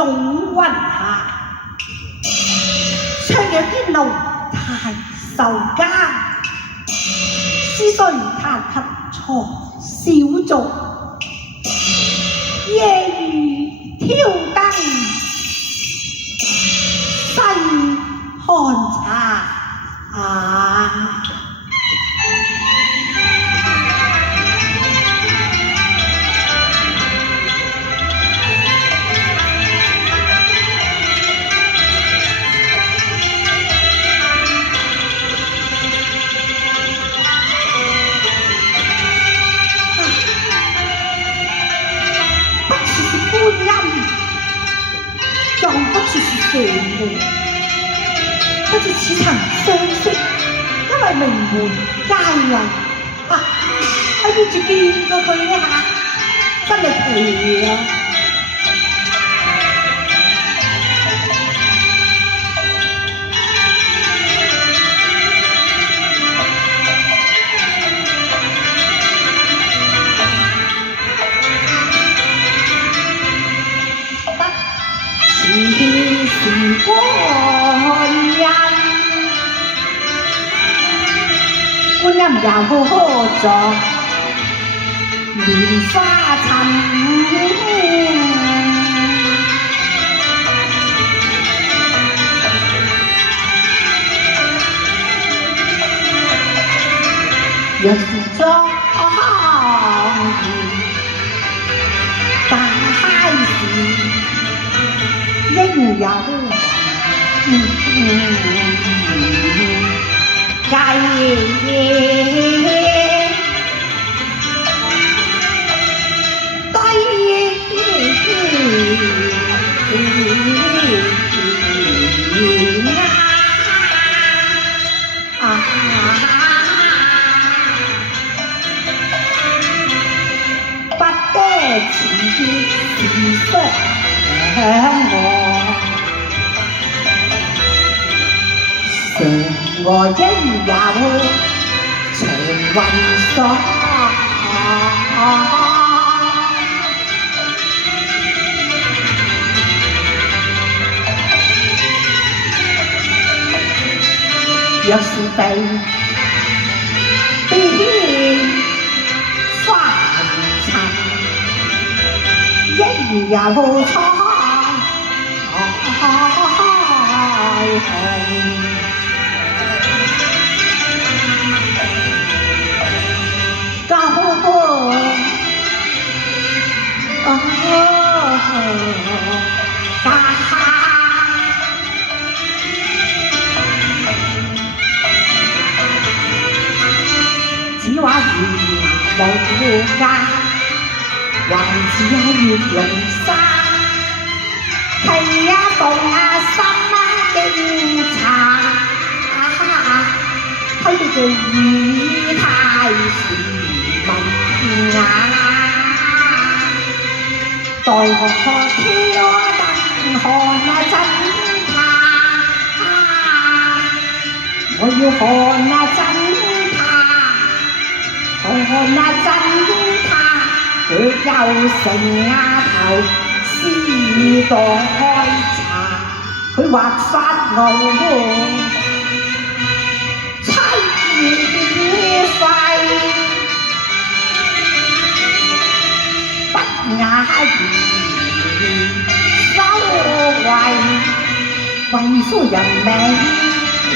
龍雲下，唱若天龍太守家，思緒彈劾錯小族，夜雨挑燈細看茶啊！又不似是蛇門，不知似曾相識，因為名門佳麗啊，喺邊處見過佢呢下，真係奇啊！是觀音又作蓮花襯，若是莊嚴大事，應有不得此相我。常我應有長雲所，若是被變凡塵，應有滄海。只話懸崖無價，還只有月龍山。係啊，放啊心啊敬茶，睇到佢語太時文雅。待我挑燈看真他，我要看真他，真他，佢又成丫頭絲袋茶，佢畫發牛妻費，不雅言收為貴夫人美麗。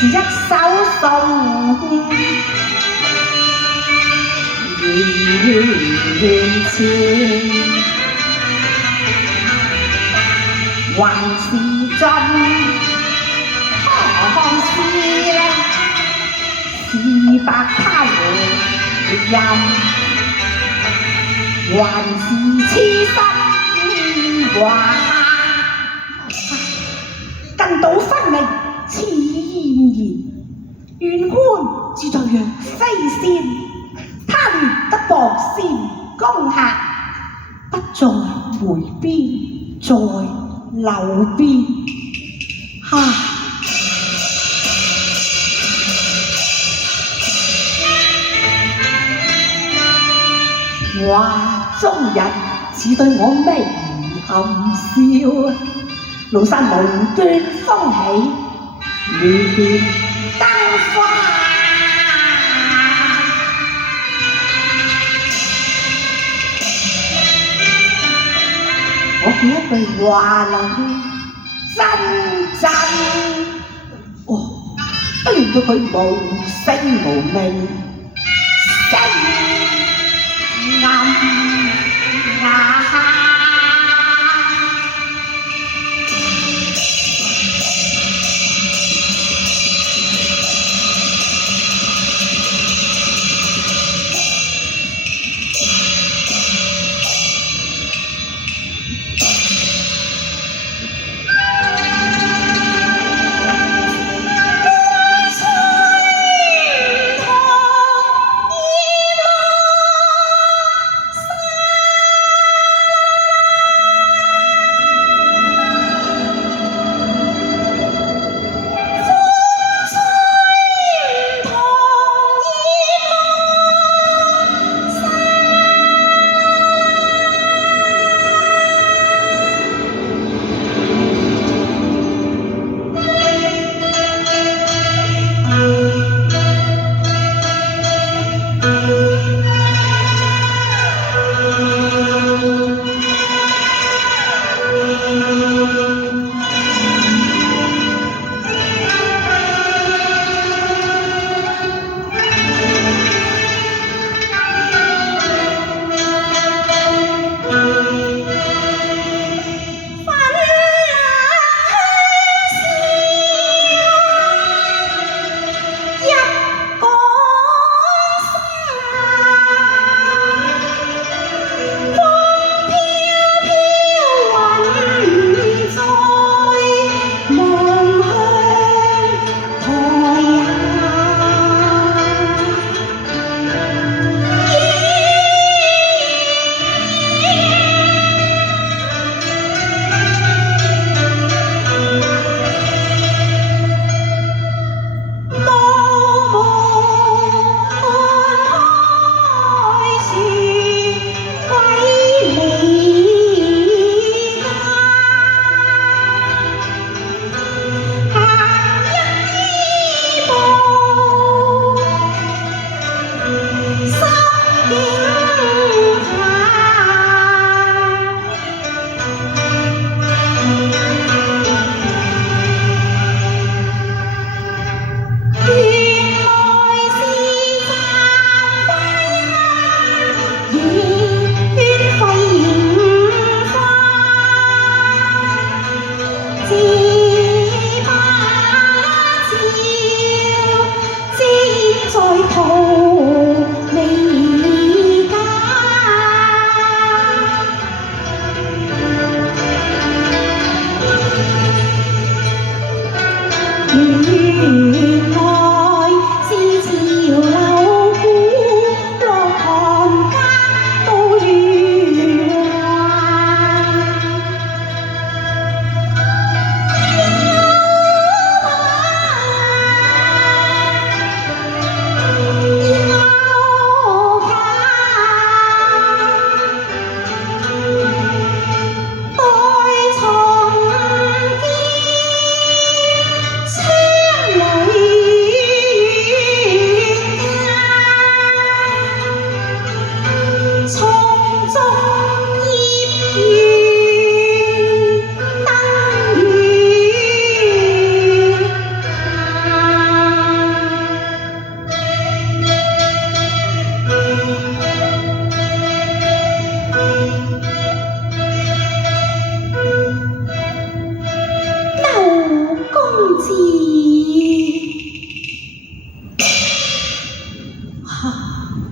是一首頌，願前還是盡看是是白他回音，還是痴心話，更倒分明似豔然。縣官自在讓飛仙，他亂得薄仙攻下，不在回邊，在樓邊。話終日只對我微含笑，廬山無端風起，亂燈花。我見一句話流真，不如到佢無聲無名，聲暗啞。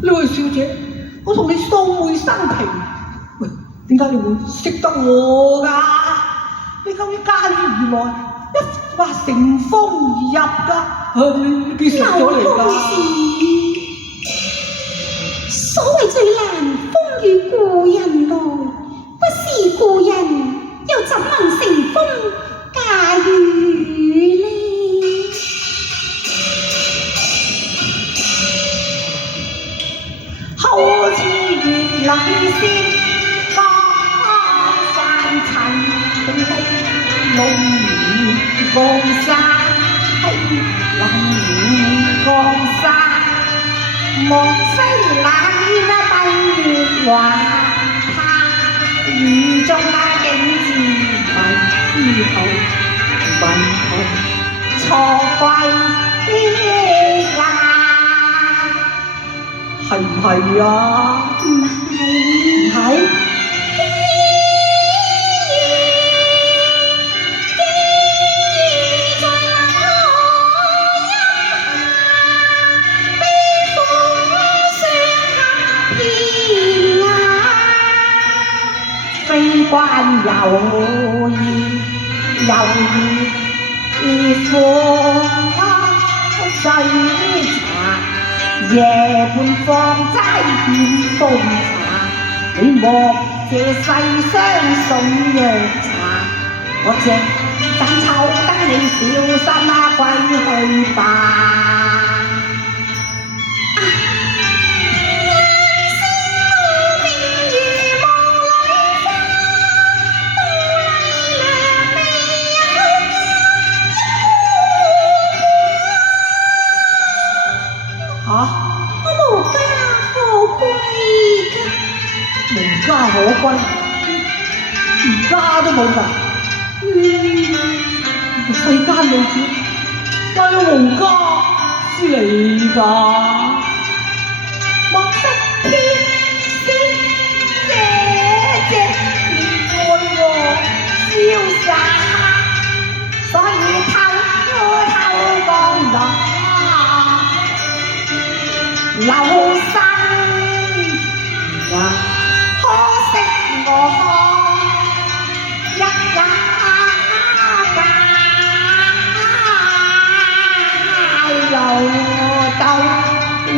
呢位小姐，我同你素昧生平，喂，點解你會識得我㗎？你究竟假如而來，一發乘風而入㗎？你幾時咗嚟㗎？所謂最難風與故人來，不是故人，又怎能乘風駕雨呢？後自園林。塵氣龍江山，氣龍江山，莫非那低月華，他雨中景致迷途，迷途錯歸家。係唔係啊？唔係，唔係。非關有意，有意風水茶，夜半放齋見風茶。你莫借世相送藥茶，我隻盞臭燈你小心歸去吧。我無家可歸㗎，無家可歸，連家都冇㗎。世間女子，為了無家之理㗎。莫識偏師姐戀愛瀟灑，所以偷光落。留心呀，可惜我一家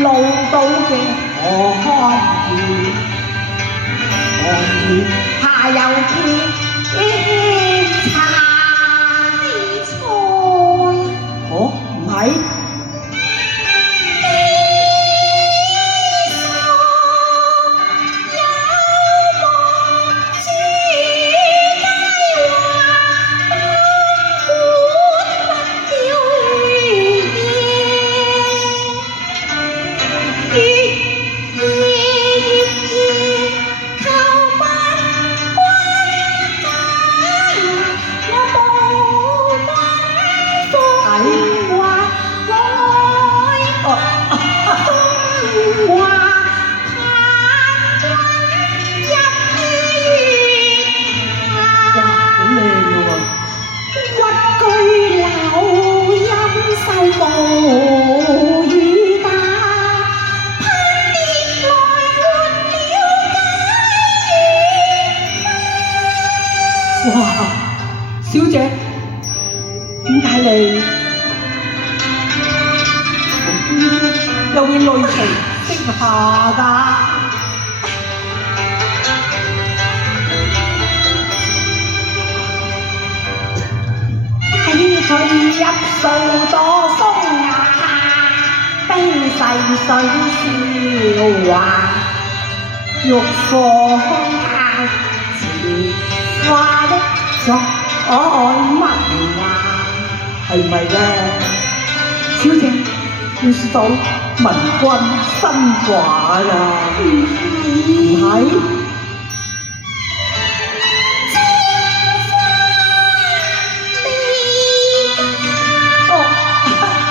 老到嘅我看見，下有天差錯。哦，唔係。哇，小姐，點解你又會淚垂的下㗎？睇佢入數多風雅，冰細水笑話，玉火下似花的作愛文話，係咪咧？小姐，你是否文君身寡㗎？唔係。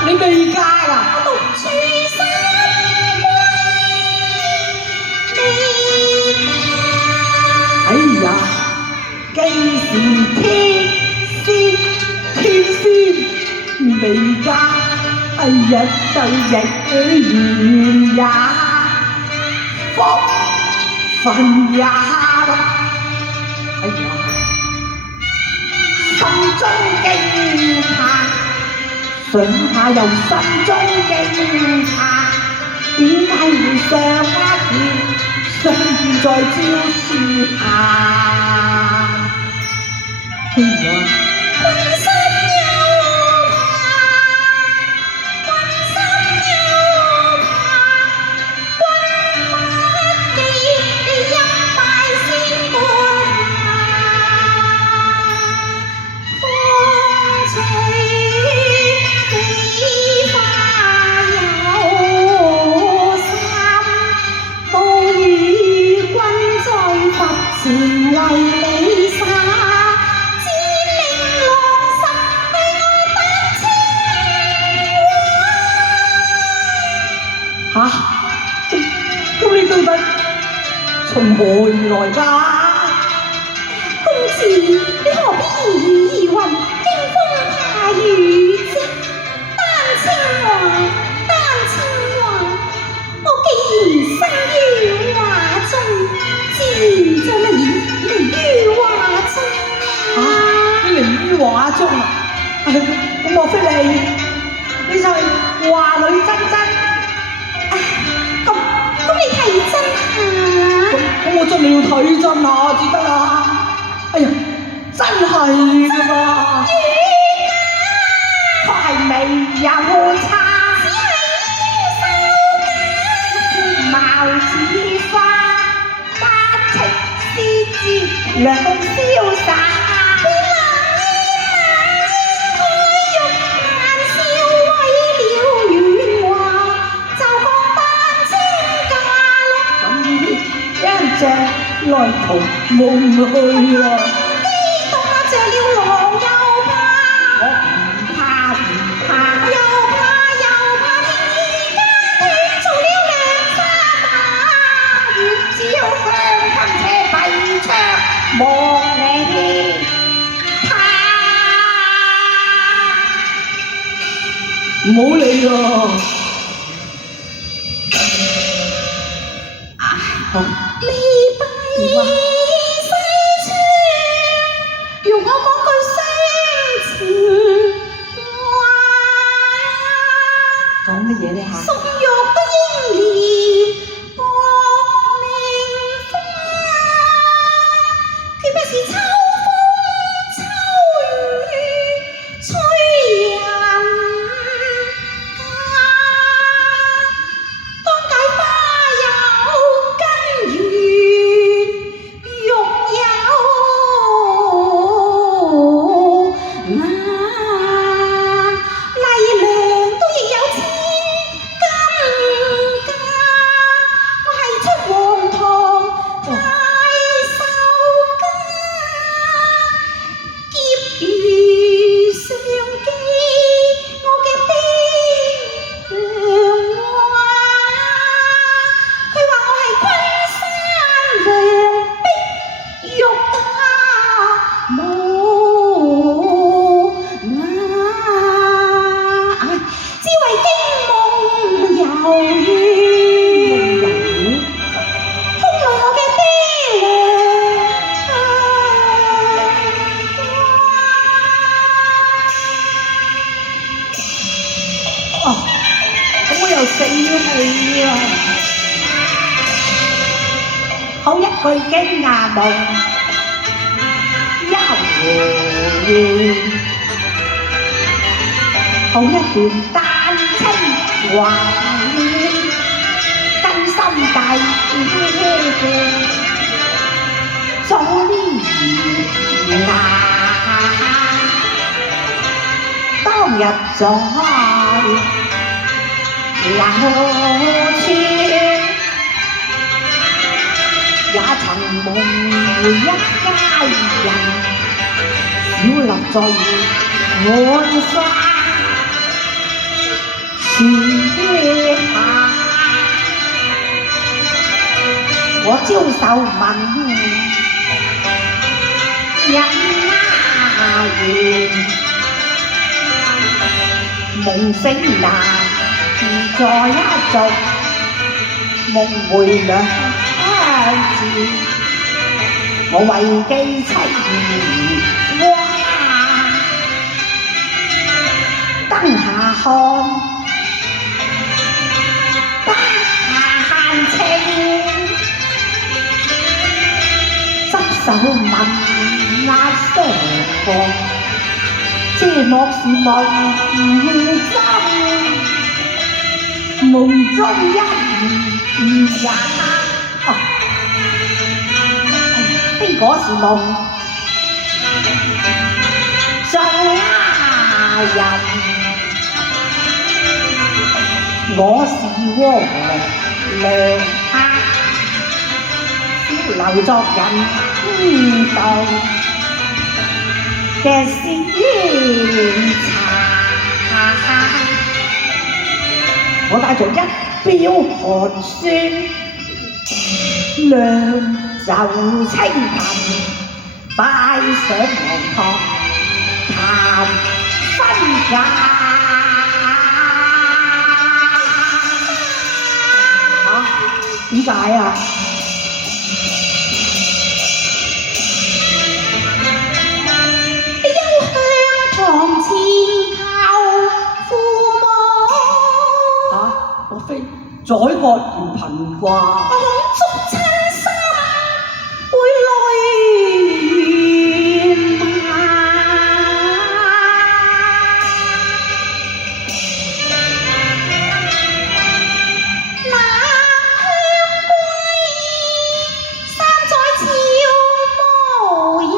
你未嫁㗎？我獨處三歸未嫁。哎呀，既是天仙未嫁，哎呀就亦緣也，福分也。哎呀，心中驚怕。想下又心中驚訝，點解會上一見相見在朝樹下？哎呀！君心有怕，君心有怕，君不記一拜先觀下。中啊！咁莫非你就係華女珍珍？咁你睇真下。咁我真係要睇真下至得啦！哎呀，真係㗎嘛！確係未有差，貌似花，不情思節，兩瀟灑。來途夢去啊！激動啊，謝了郎又怕，我唔怕唔怕，又怕天家斷做了梁山馬，月照香噴車閉窗望你他。唔好理啦！好。西窗，容我講句聲情話。講乜嘢呢嚇？熟玉都英蓮薄命花，佢不是秋風秋雨催人家。當解花有根源。死氣啊！好一句驚訝夢，幽怨；好一段丹青懷戀，根深蒂固。早年當日在流川，也曾夢回一家人，小立在浣花樹下。我招手問人言，夢醒難在一族，夢回兩字，我為記妻哇，燈下看不閒情，執手問那相逢，這莫是夢真。夢中人也邊個是夢中人？我是黃粱客，小樓作人道嘅仙茶。我帶着一標寒酸，兩袖清貧，拜上皇堂談婚嫁。點解啊？幽香宰割嫌貧啩？我捉親心會淚冷香歸，山在悄無人。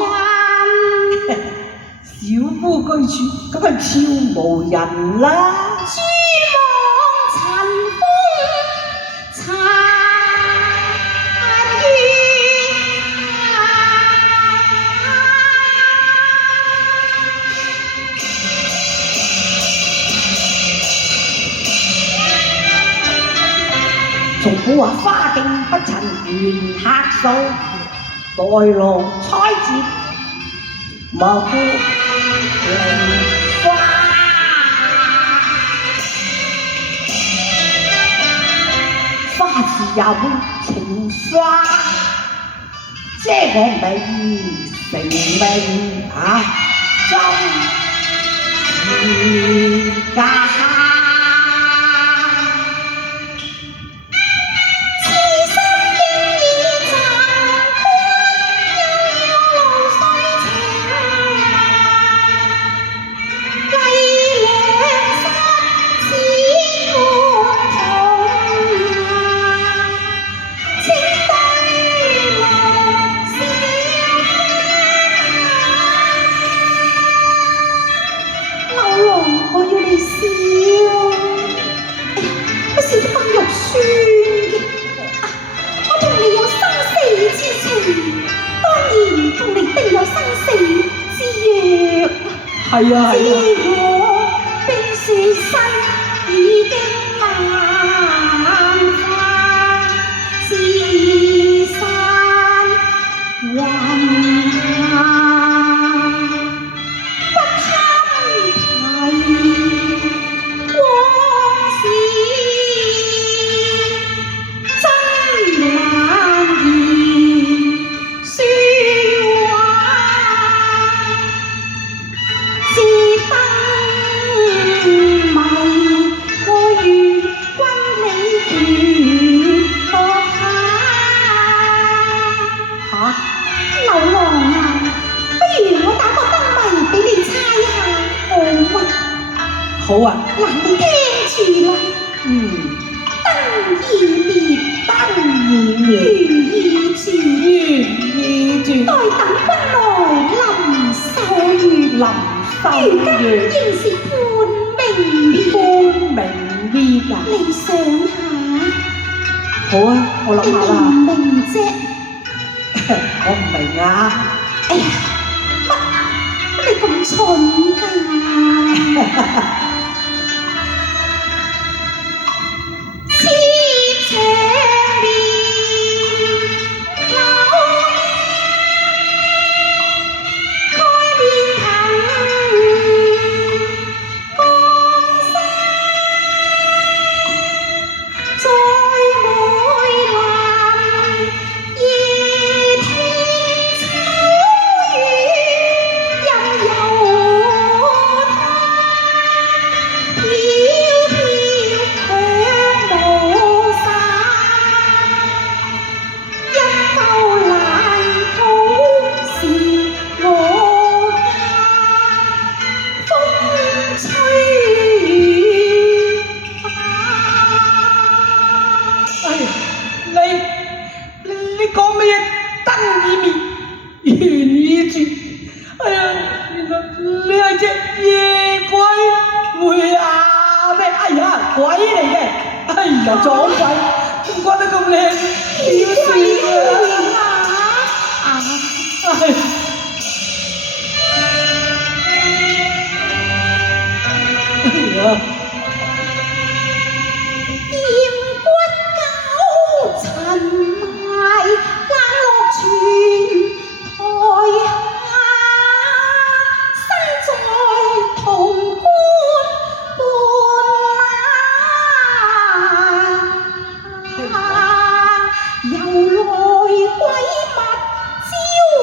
小夫居處，梗係悄無人啦。珠網塵封，殘從古話花徑不曾緣客數，待郎採折莫顧菱花。花是有情花，遮我名成名終是家。係啊，知我冰雪身已經硬化，是山雲下，不堪提往事真難言説話。是燈迷，我願君你權閣下。劉郎啊，不如我打個燈謎俾你猜下，好嗎？好啊。嗱，你聽住啦。燈已滅，緣已絕，待等君來臨秀月。如今應是半明月啊！你想下，好啊，我諗下你明唔啦。明啫？我唔明啊。哎呀，乜你咁蠢㗎？痴情面柳開面騰，江山在梅林，夜聽秋雨任由它飄飄響霧散，一嚿爛土是我家，風吹雨打。哎，你講乜嘢？燈已滅，緣已絕。哎呀，原來你係隻夜鬼會啊咩？哎呀，鬼嚟嘅！哎呀，撞鬼，仲覺得咁靚，點算啊？哎。哎呀！厭骨狗塵埋，冷落泉台下，身在潼關半拉，由來鬼物招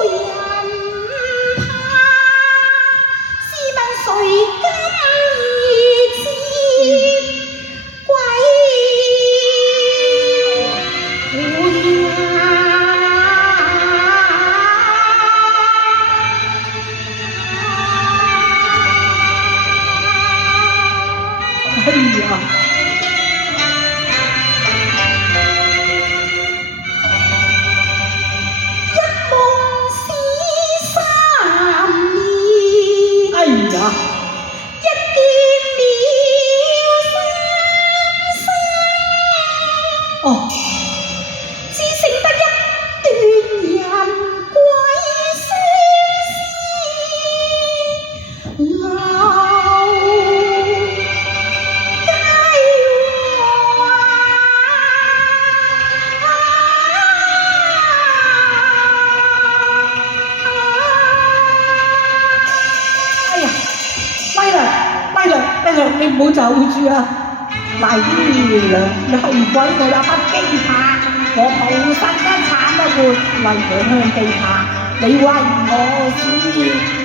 人。你唔好走住啊！嗱，姨娘，你係鬼我也不驚怕，我抱身一產不活，為兩向地下。你為我是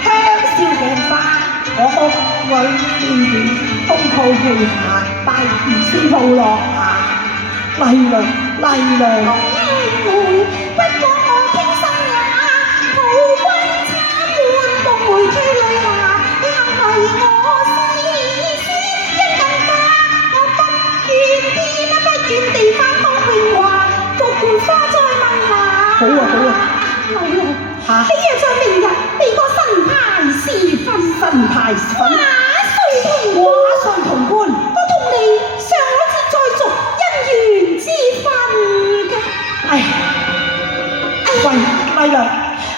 香消鏡花，我哭裏見面，空抱其下，拜兒師父落下。麗娘，麗娘，不過我傾心呀，抱君慘換夢回劇裏下，你肯為我死先一更加，我不願天不願地翻當榮華，獨願花再問下。好啊好啊，老娘嚇你若在明日俾個新牌時分，新牌時分，話歲同官，我同你尚可至再續姻緣之分嘅。唉，喂，麗娘，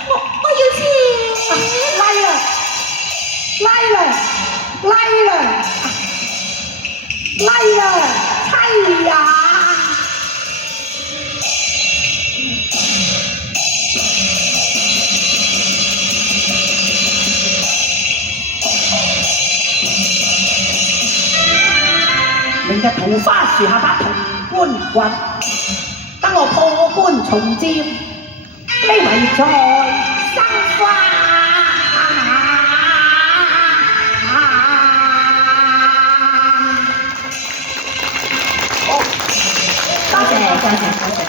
我要錢。麗娘，麗娘，麗娘，麗娘，妻呀！明日桃花樹下把潼關掘，等我破關重占，呢為在生花。多謝。